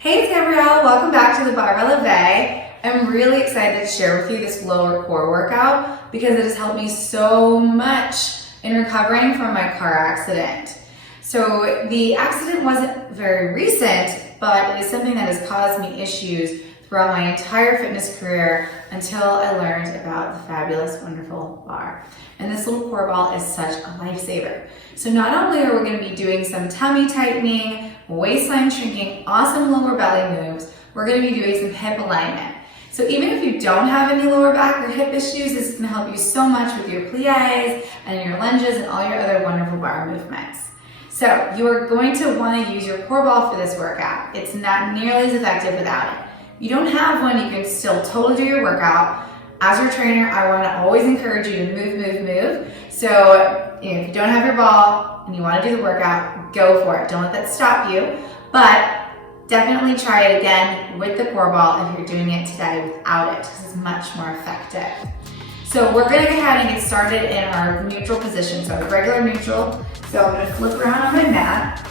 Hey, it's Gabrielle. Welcome back to the Barre. I'm really excited to share with you this lower core workout because it has helped me so much in recovering from my car accident. So the accident wasn't very recent, but it is something that has caused me issues throughout my entire fitness career until I learned about the fabulous, wonderful Barre. And this little core ball is such a lifesaver. So not only are we going to be doing some tummy tightening, waistline shrinking, awesome lower belly moves, we're going to be doing some hip alignment. So even if you don't have any lower back or hip issues, this is going to help you so much with your plies and your lunges and all your other wonderful Barre movements. So you are going to want to use your core ball for this workout. It's not nearly as effective without it. You don't have one, you can still totally do your workout. As your trainer, I want to always encourage you to move. So if you don't have your ball and you want to do the workout, go for it. Don't let that stop you, but definitely try it again with the core ball if you're doing it today without it, because it's much more effective. So we're going to go ahead and get started in our neutral position. So regular neutral. So I'm going to flip around on my mat.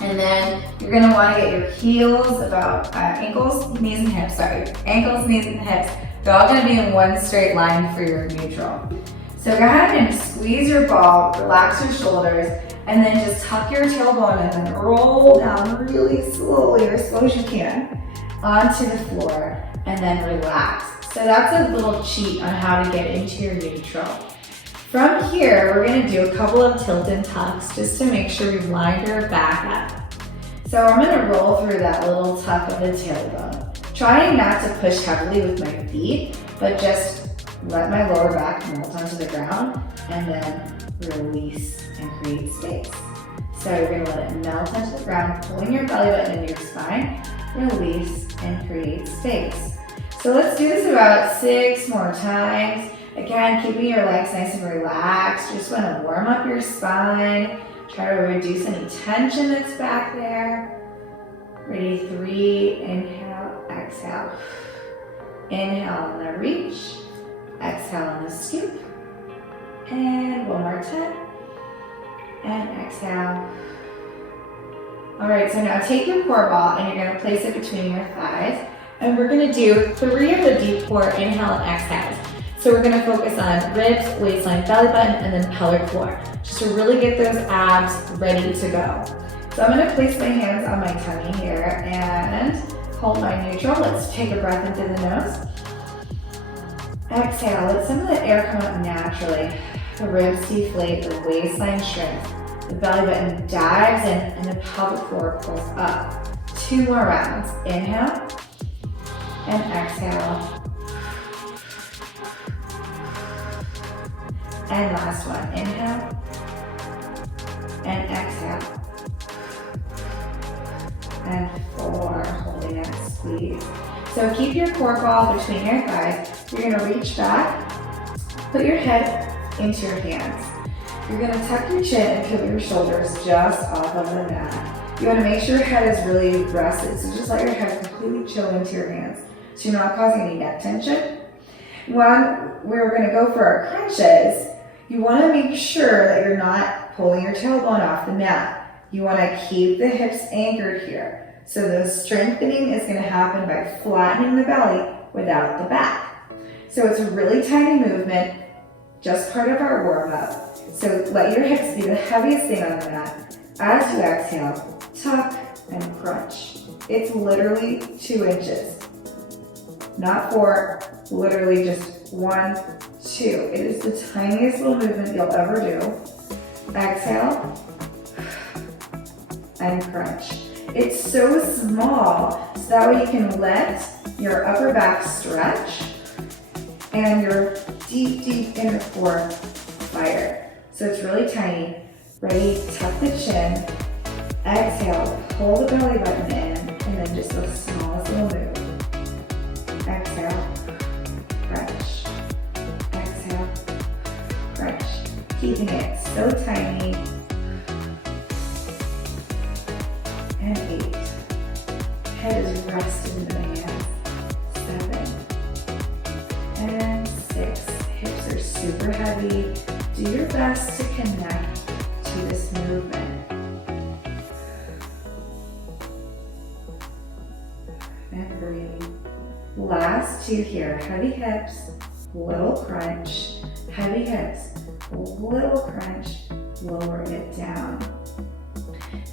And then you're going to want to get your heels about ankles, knees, and hips. Sorry, ankles, knees, and hips. They're all going to be in one straight line for your neutral. So go ahead and squeeze your ball, relax your shoulders, and then just tuck your tailbone and then roll down really slowly, or as slow as you can, onto the floor, and then relax. So that's a little cheat on how to get into your neutral. From here, we're going to do a couple of tilt and tucks just to make sure we've lined our back up. So I'm going to roll through that little tuck of the tailbone, trying not to push heavily with my feet, but just let my lower back melt onto the ground and then release and create space. So you're going to let it melt onto the ground, pulling your belly button into your spine, release and create space. So let's do this about 6 more times. Again, keeping your legs nice and relaxed. You just want to warm up your spine. Try to reduce any tension that's back there. Ready? 3, inhale, exhale. Inhale on the reach. Exhale on the scoop. And one more time. And exhale. All right, so now take your core ball and you're going to place it between your thighs. And we're going to do 3 of the deep core inhale and exhales. So we're going to focus on ribs, waistline, belly button, and then pelvic floor, just to really get those abs ready to go. So I'm going to place my hands on my tummy here and hold my neutral. Let's take a breath into the nose. Exhale, let some of the air come up naturally. The ribs deflate, the waistline shrinks, the belly button dives in, and the pelvic floor pulls up. 2 more rounds. Inhale and exhale. And last one, inhale and exhale. And 4, holding that squeeze. So keep your core ball between your thighs. You're gonna reach back, put your head into your hands. You're gonna tuck your chin and pivot your shoulders just off of the mat. You wanna make sure your head is really rested, so just let your head completely chill into your hands, so you're not causing any neck tension. When we're gonna go for our crunches, you want to make sure that you're not pulling your tailbone off the mat. You want to keep the hips anchored here. So the strengthening is going to happen by flattening the belly without the back. So it's a really tiny movement, just part of our warm-up. So let your hips be the heaviest thing on the mat. As you exhale, tuck and crunch. It's literally 2 inches. Not 4, literally just 1, 2. It is the tiniest little movement you'll ever do. Exhale and crunch. It's so small so that way you can let your upper back stretch and your deep inner core fire. So it's really tiny. Ready? Tuck the chin. Exhale, pull the belly button in, and then just the smallest little move. Exhale, crunch. Exhale, crunch. Keeping it so tiny. And 8. Head is rested in the hands. 7. And 6. Hips are super heavy. Do your best to connect to this movement. and breathe. Last 2 here, heavy hips, little crunch, heavy hips, little crunch, lower it down.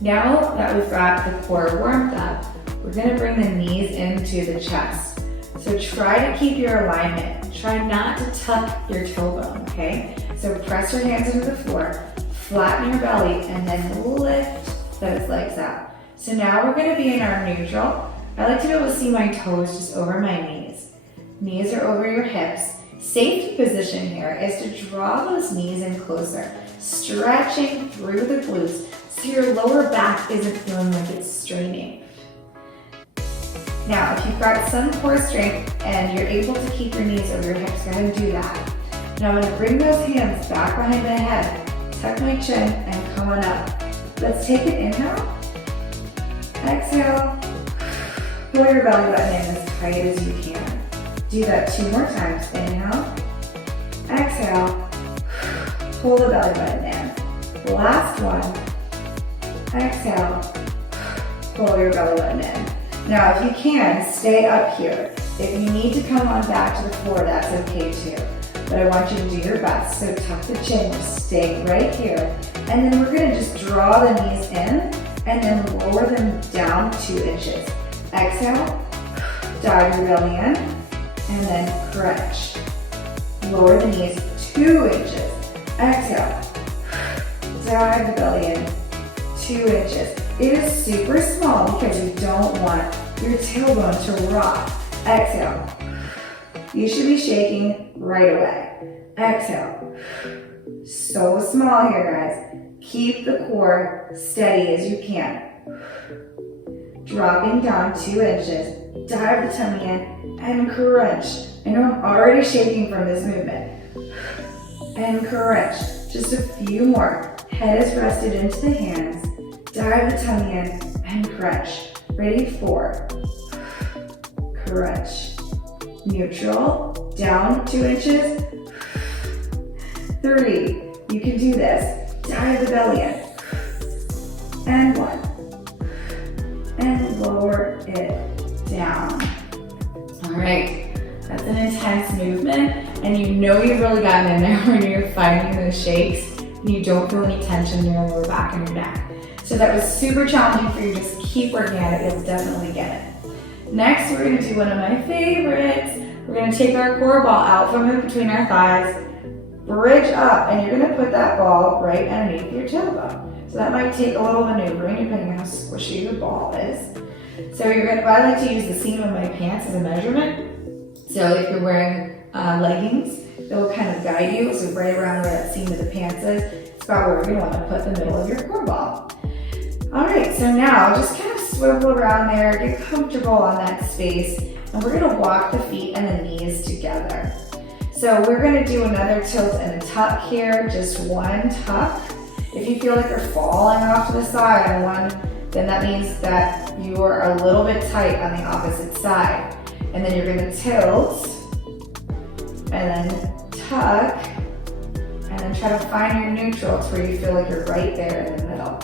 Now that we've got the core warmed up, we're gonna bring the knees into the chest. So try to keep your alignment. Try not to tuck your tailbone, okay? So press your hands into the floor, flatten your belly, and then lift those legs out. So now we're gonna be in our neutral. I like to be able to see my toes just over my knees. Knees are over your hips. Safety position here is to draw those knees in closer, stretching through the glutes so your lower back isn't feeling like it's straining. Now, if you've got some core strength and you're able to keep your knees over your hips, go ahead and do that. Now I'm gonna bring those hands back behind my head, tuck my chin, and come on up. Let's take an inhale. Exhale. Pull your belly button in as tight as you can. Do that 2 more times. Inhale. Exhale. Pull the belly button in. Last one. Exhale. Pull your belly button in. Now, if you can, stay up here. If you need to come on back to the floor, that's okay too. But I want you to do your best. So tuck the chin, just stay right here. And then we're gonna just draw the knees in and then lower them down 2 inches. Exhale, dive your belly in, and then crunch. Lower the knees 2 inches. Exhale, dive the belly in 2 inches. It is super small because you don't want your tailbone to rock. Exhale. You should be shaking right away. Exhale. So small here, guys. Keep the core steady as you can. Dropping down 2 inches. Dive the tummy in and crunch. I know I'm already shaking from this movement. And crunch. Just a few more. Head is rested into the hands. Dive the tummy in and crunch. Ready? 4. Crunch. Neutral. Down 2 inches. 3. You can do this. Dive the belly in. And 1. And lower it down. All right. That's an intense movement, and you know you've really gotten in there when you're fighting those shakes and you don't feel any tension in your lower back and your neck. So that was super challenging for you. Just keep working at it. You'll definitely get it. Next, we're gonna do one of my favorites. We're gonna take our core ball out from in between our thighs, bridge up, and you're gonna put that ball right underneath your tailbone. So that might take a little maneuvering depending on how squishy your ball is. So I like to use the seam of my pants as a measurement. So if you're wearing leggings, they'll kind of guide you. So right around where that seam of the pants is, it's about where you're gonna want to put the middle of your core ball. All right, so now just kind of swivel around there, get comfortable on that space, and we're gonna walk the feet and the knees together. So we're gonna do another tilt and a tuck here, just one tuck. If you feel like you're falling off to the side on one, then that means that you are a little bit tight on the opposite side. And then you're gonna tilt, and then tuck, and then try to find your neutral to where you feel like you're right there in the middle.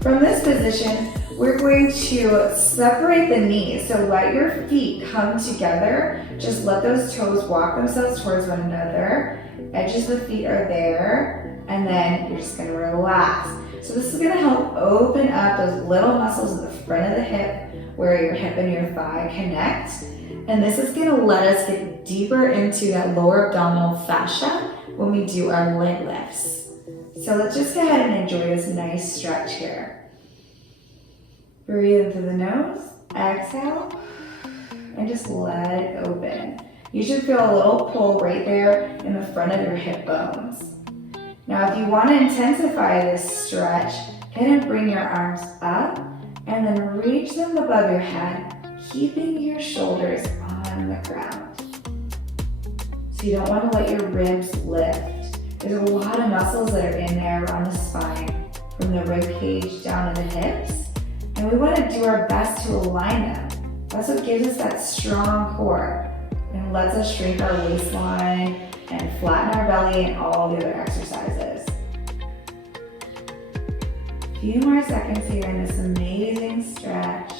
From this position, we're going to separate the knees. So let your feet come together. Just let those toes walk themselves towards one another. Edges of the feet are there. And then you're just gonna relax. So this is gonna help open up those little muscles at the front of the hip where your hip and your thigh connect. And this is gonna let us get deeper into that lower abdominal fascia when we do our leg lifts. So let's just go ahead and enjoy this nice stretch here. Breathe in through the nose, exhale, and just let it open. You should feel a little pull right there in the front of your hip bones. Now, if you want to intensify this stretch, go ahead and bring your arms up and then reach them above your head, keeping your shoulders on the ground. So you don't want to let your ribs lift. There's a lot of muscles that are in there around the spine, from the rib cage down to the hips, and we want to do our best to align them. That's what gives us that strong core and lets us shrink our waistline and flatten our belly and all the other exercises. A few more seconds here in this amazing stretch.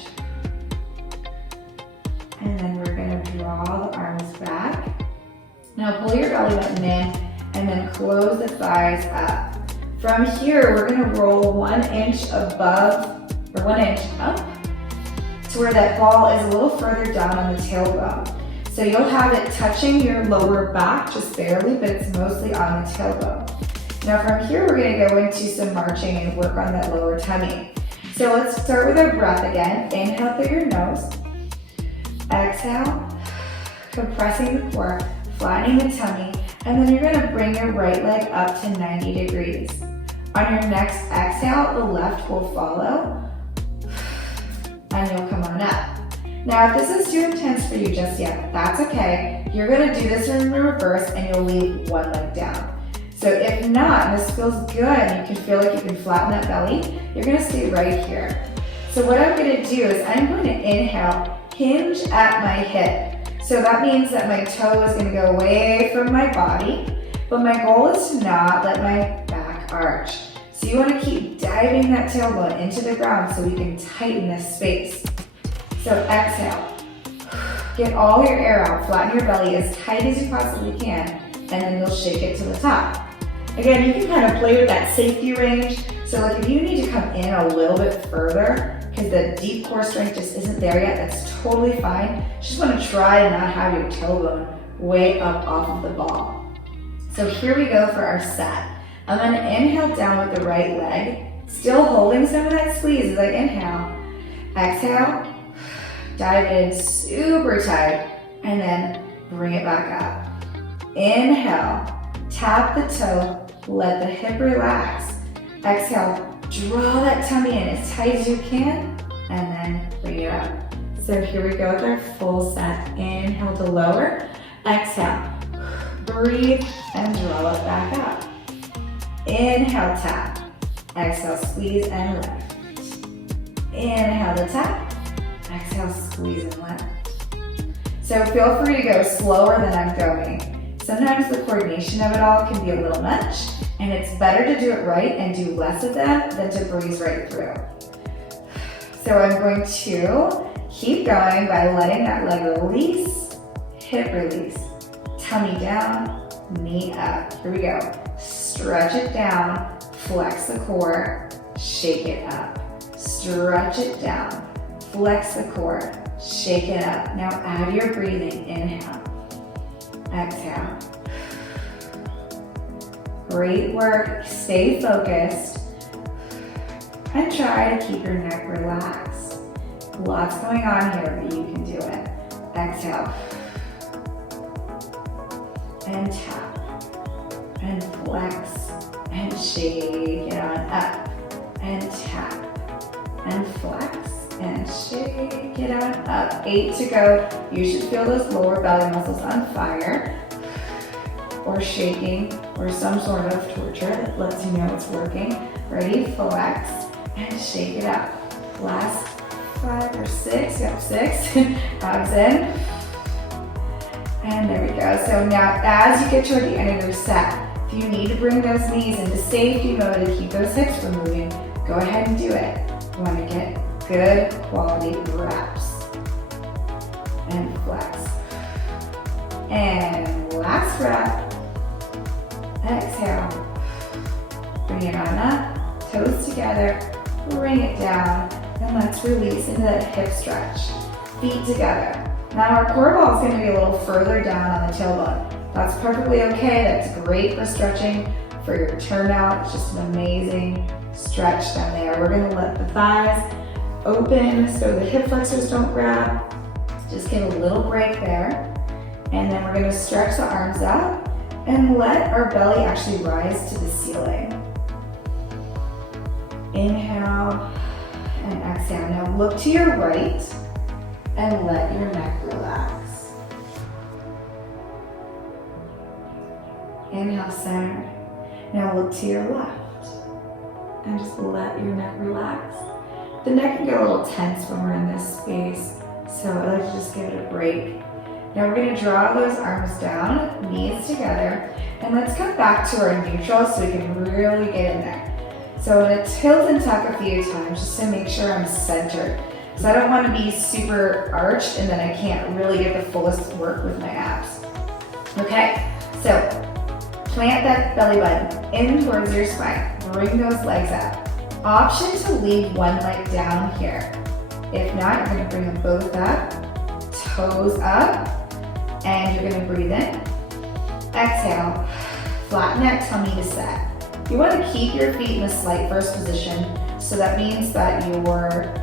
Now pull your belly button in and then close the thighs up. From here, we're gonna roll 1 inch above, or 1 inch up to where that ball is a little further down on the tailbone. So you'll have it touching your lower back just barely, but it's mostly on the tailbone. Now from here, we're gonna go into some marching and work on that lower tummy. So let's start with our breath again. Inhale through your nose. Exhale, compressing the core, flattening the tummy, and then you're gonna bring your right leg up to 90 degrees. On your next exhale, the left will follow, and you'll come on up. Now, if this is too intense for you just yet, that's okay. You're gonna do this in the reverse, and you'll leave one leg down. So if not, and this feels good, and you can feel like you can flatten that belly, you're gonna stay right here. So what I'm gonna do is I'm going to inhale, hinge at my hip. So that means that my toe is gonna go away from my body, but my goal is to not let my back arch. So you wanna keep diving that tailbone into the ground so we can tighten this space. So exhale, get all your air out, flatten your belly as tight as you possibly can, and then you'll shake it to the top. Again, you can kind of play with that safety range. So like if you need to come in a little bit further, because the deep core strength just isn't there yet, that's totally fine. Just want to try and not have your tailbone way up off of the ball. So here we go for our set. I'm going to inhale down with the right leg, still holding some of that squeeze as I inhale. Exhale, dive in super tight, and then bring it back up. Inhale, tap the toe, let the hip relax. Exhale, draw that tummy in as tight as you can, and then bring it up. So here we go with our full set. Inhale to lower, exhale, breathe, and draw it back up. Inhale, tap, exhale, squeeze and lift. Inhale to tap, exhale, squeeze and lift. So feel free to go slower than I'm going. Sometimes the coordination of it all can be a little much, and it's better to do it right and do less of them than to breeze right through. So I'm going to keep going by letting that leg release, hip release, tummy down, knee up. Here we go. Stretch it down, flex the core, shake it up. Stretch it down, flex the core, shake it up. Now add your breathing. Inhale, exhale. Great work. Stay focused and try to keep your neck relaxed. Lots going on here, but you can do it. Exhale and tap and flex and shake it on up and tap and flex and shake it on up. 8 to go. You should feel those lower belly muscles on fire, or shaking, or some sort of torture that lets you know it's working. Ready? Flex and shake it up. Last 5 or 6. Yep, 6. Abs in. And there we go. So now as you get toward the end of your set, if you need to bring those knees into safety mode to keep those hips from moving, go ahead and do it. You want to get good quality reps. And flex. And last rep. Exhale. Bring it on up, toes together, bring it down, and let's release into that hip stretch. Feet together. Now our core ball is going to be a little further down on the tailbone. That's perfectly okay. That's great for stretching for your turnout. It's just an amazing stretch down there. We're going to let the thighs open so the hip flexors don't grab. Just give a little break there. And then we're going to stretch the arms out and let our belly actually rise to the ceiling. Inhale and exhale. Now look to your right and let your neck relax. Inhale, center. Now look to your left and just let your neck relax. The neck can get a little tense when we're in this space, so I like to just give it a break. Now we're going to draw those arms down, knees together, and let's come back to our neutral so we can really get in there. So I'm going to tilt and tuck a few times just to make sure I'm centered. So I don't want to be super arched and then I can't really get the fullest work with my abs. Okay, So plant that belly button in towards your spine. Bring those legs up. Option to leave one leg down here. If not, you're gonna bring them both up, toes up, and you're gonna breathe in. Exhale, flatten that tummy to set. You wanna keep your feet in a slight first position, so that means that your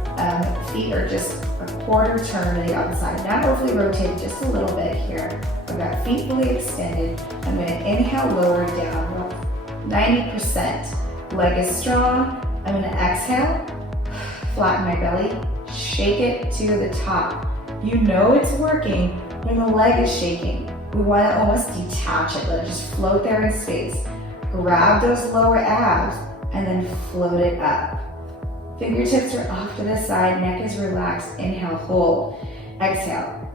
feet are just a quarter turn to the outside. Now hopefully rotate just a little bit here. I've got feet fully extended. I'm gonna inhale, lower down, about 90%. Leg is strong. I'm gonna exhale, flatten my belly, shake it to the top. You know it's working when the leg is shaking. We wanna almost detach it, let it just float there in space. Grab those lower abs and then float it up. Fingertips are off to the side, neck is relaxed. Inhale, hold. Exhale,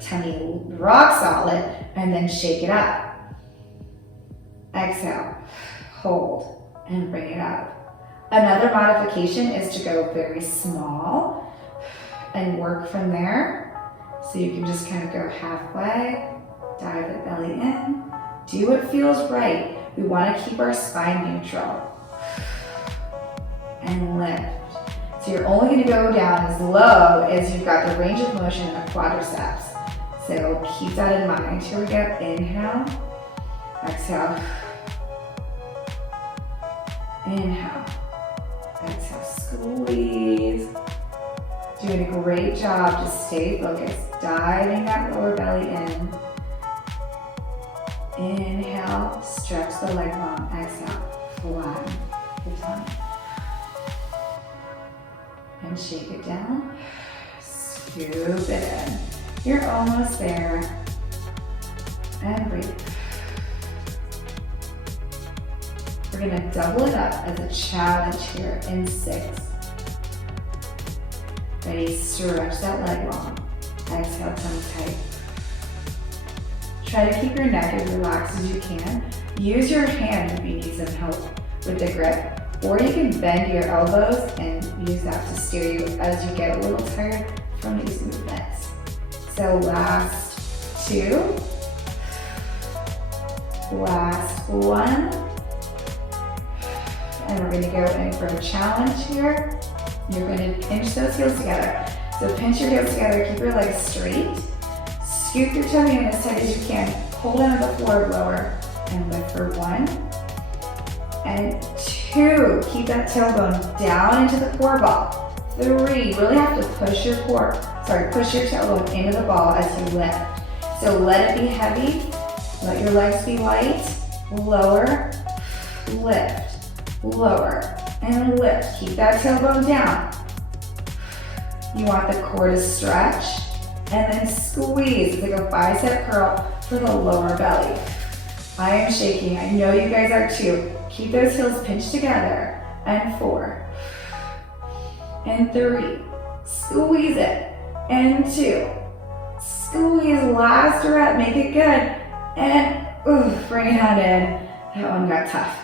tummy rock solid, and then shake it up. Exhale, hold, and bring it up. Another modification is to go very small and work from there. So you can just kind of go halfway, dive the belly in, do what feels right. We want to keep our spine neutral. And lift. So you're only going to go down as low as you've got the range of motion in the quadriceps. So keep that in mind. Here we go. Inhale, exhale, inhale, exhale, squeeze. Doing a great job. Just stay focused. Diving that lower belly in. Inhale, stretch the leg long. Exhale, flatten the tummy. And shake it down. Scoop it in. You're almost there. And breathe. We're gonna double it up as a challenge here in 6. Ready, stretch that leg long. Exhale, tongue tight. Try to keep your neck as relaxed as you can. Use your hands if you need some help with the grip. Or you can bend your elbows and use that to steer you as you get a little tired from these movements. So last 2. Last 1. And we're gonna go in for a challenge here. You're gonna pinch those heels together. So pinch your heels together, keep your legs straight. Scoop your tummy in as tight as you can. Hold on to the floor lower and lift for 1. And 2, keep that tailbone down into the core ball. 3, really have to push your push your tailbone into the ball as you lift. So let it be heavy, let your legs be light, lower, lift, lower, and lift. Keep that tailbone down. You want the core to stretch, and then squeeze. It's like a bicep curl for the lower belly. I am shaking, I know you guys are too. Keep those heels pinched together. And 4. And 3. Squeeze it. And 2. Squeeze, last rep, make it good. And bring it on in. That one got tough.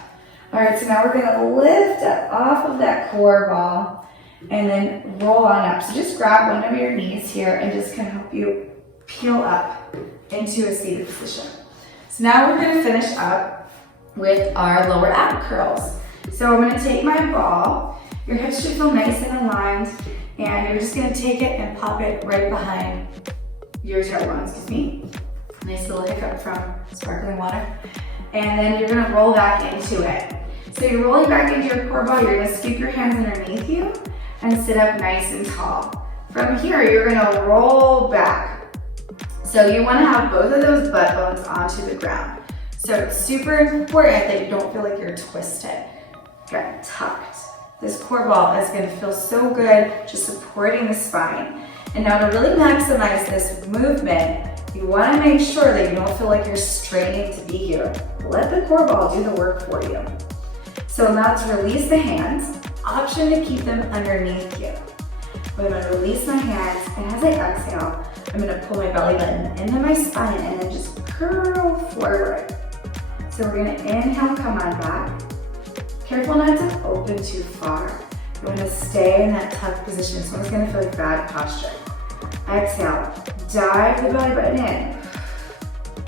All right, so now we're gonna lift up off of that core ball and then roll on up. So just grab one of your knees here and just kind of help you peel up into a seated position. So now we're gonna finish up with our lower ab curls. So I'm gonna take my ball, your hips should feel nice and aligned, and you're just gonna take it and pop it right behind your tailbone, excuse me. Nice little hiccup from sparkling water. And then you're gonna roll back into it. So you're rolling back into your core ball, you're gonna scoop your hands underneath you and sit up nice and tall. From here, you're gonna roll back. So you wanna have both of those butt bones onto the ground. So it's super important that you don't feel like you're twisted. Get tucked. This core ball is gonna feel so good, just supporting the spine. And now to really maximize this movement, you wanna make sure that you don't feel like you're straining to be here. Let the core ball do the work for you. So now to release the hands, option to keep them underneath you. I'm gonna release my hands, and as I exhale, I'm gonna pull my belly button into my spine and then just curl forward. So we're gonna inhale, come on back. Careful not to open too far. You wanna stay in that tucked position. Someone's gonna feel like bad posture. Exhale, dive the belly button in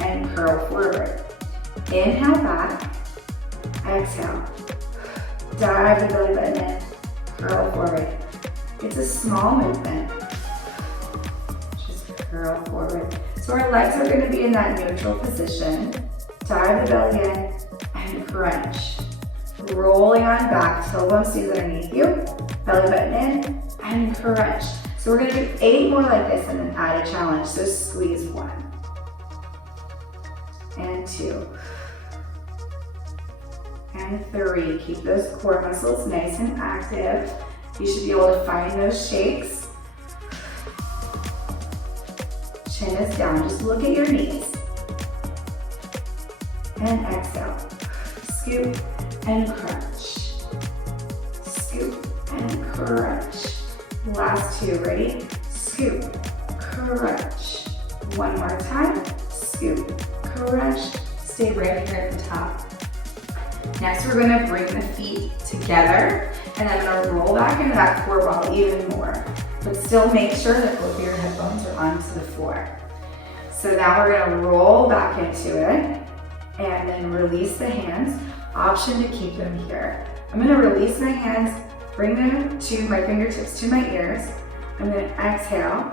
and curl forward. Inhale back, exhale. Dive the belly button in, curl forward. It's a small movement. Just curl forward. So our legs are going to be in that neutral position. Dive the belly in and crunch. Rolling on back, tailbone stays underneath you. Belly button in and crunch. So we're going to do 8 more like this and then add a challenge. So squeeze 1 and 2 and 3. Keep those core muscles nice and active. You should be able to find those shakes. Chin is down. Just look at your knees. And exhale. Scoop and crunch. Scoop and crunch. Last 2, ready? Scoop, crunch. 1 more time. Scoop, crunch. Stay right here at the top. Next, we're gonna bring the feet together, and I'm gonna roll back into that core ball even more. But still make sure that both of your hip bones are onto the floor. So now we're gonna roll back into it, and then release the hands. Option to keep them here. I'm gonna release my hands, bring them to my fingertips to my ears. I'm gonna exhale,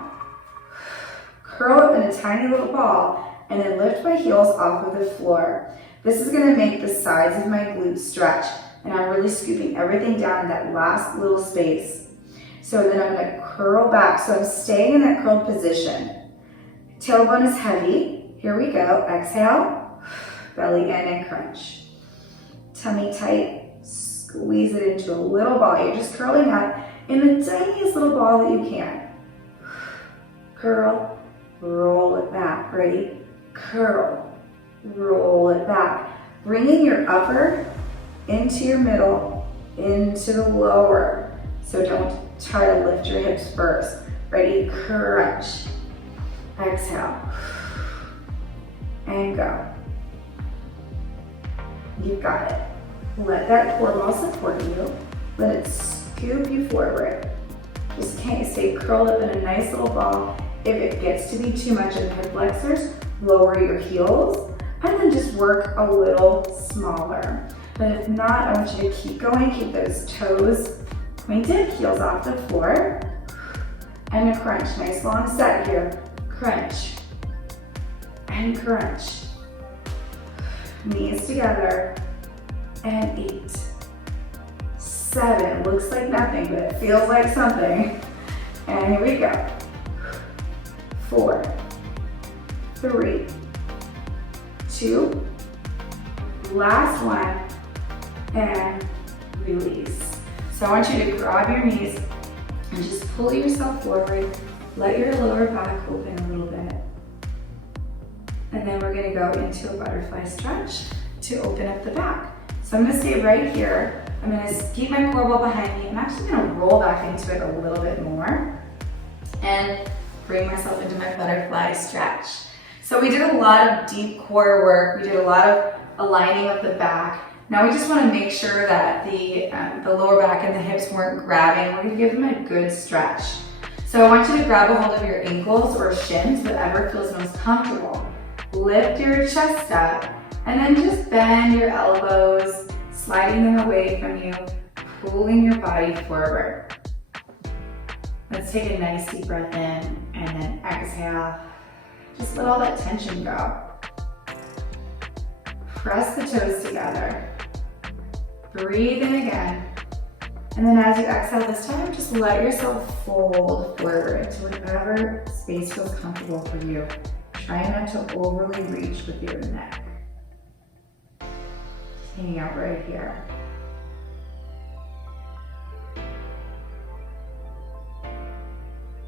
curl up in a tiny little ball, and then lift my heels off of the floor. This is gonna make the sides of my glutes stretch, and I'm really scooping everything down in that last little space. So then I'm gonna curl back. So I'm staying in that curled position. Tailbone is heavy. Here we go. Exhale, belly in and crunch. Tummy tight, squeeze it into a little ball. You're just curling up in the tiniest little ball that you can. Curl, roll it back. Ready? Curl, roll it back. Bringing your upper into your middle, into the lower. So don't try to lift your hips first. Ready? Crunch. Exhale. And go. You've got it. Let that core ball support you. Let it scoop you forward. Just can't stay curled up in a nice little ball. If it gets to be too much in the hip flexors, lower your heels and then just work a little smaller. But if not, I want you to keep going. Keep those toes pointed, heels off the floor. And a crunch. Nice long set here. Crunch. And crunch. Knees together. And 8, 7, looks like nothing, but it feels like something. And here we go. 4, 3, 2, last one, and release. So I want you to grab your knees and just pull yourself forward. Let your lower back open a little bit. And then we're gonna go into a butterfly stretch to open up the back. So I'm gonna stay right here. I'm gonna keep my core ball behind me. I'm actually gonna roll back into it a little bit more and bring myself into my butterfly stretch. So we did a lot of deep core work. We did a lot of aligning of the back. Now we just wanna make sure that the lower back and the hips weren't grabbing. We're gonna give them a good stretch. So I want you to grab a hold of your ankles or shins, whatever feels most comfortable. Lift your chest up. And then just bend your elbows, sliding them away from you, pulling your body forward. Let's take a nice deep breath in and then exhale. Just let all that tension go. Press the toes together. Breathe in again. And then as you exhale this time, just let yourself fold forward to whatever space feels comfortable for you. Try not to overly reach with your neck. Hanging out right here.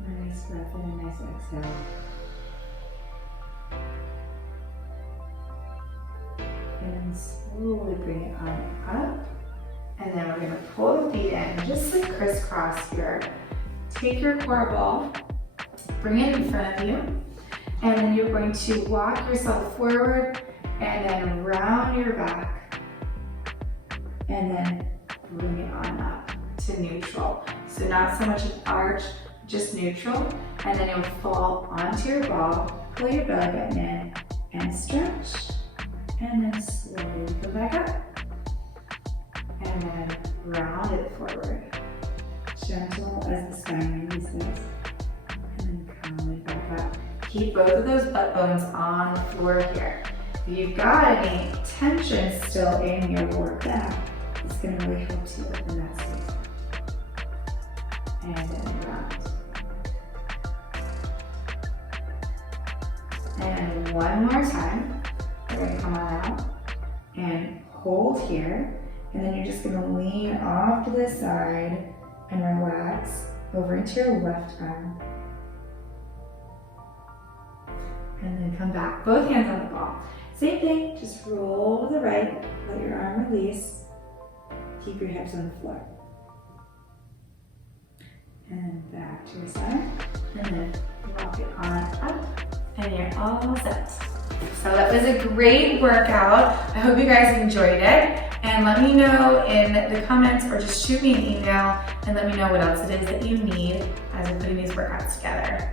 Nice breath in and nice exhale. And then slowly bring it on up. And then we're going to pull the feet in, just like crisscross here. Take your core ball, bring it in front of you, and then you're going to walk yourself forward and then round your back. And then bring it on up to neutral. So not so much an arch, just neutral. And then you'll fall onto your ball, pull your belly button in, and stretch, and then slowly come back up. And then round it forward. Gentle as the spine releases. And then come back up. Keep both of those butt bones on the floor here. If you've got any tension still in your lower back, it's going to really help you open that space. And then round. And one more time, we're going to come on out and hold here. And then you're just going to lean off to the side and relax over into your left arm. And then come back, both hands on the ball. Same thing, just roll to the right, let your arm release. Keep your hips on the floor. And then back to your center. And then walk it on up. And you're all set. So that was a great workout. I hope you guys enjoyed it. And let me know in the comments or just shoot me an email and let me know what else it is that you need as we're putting these workouts together.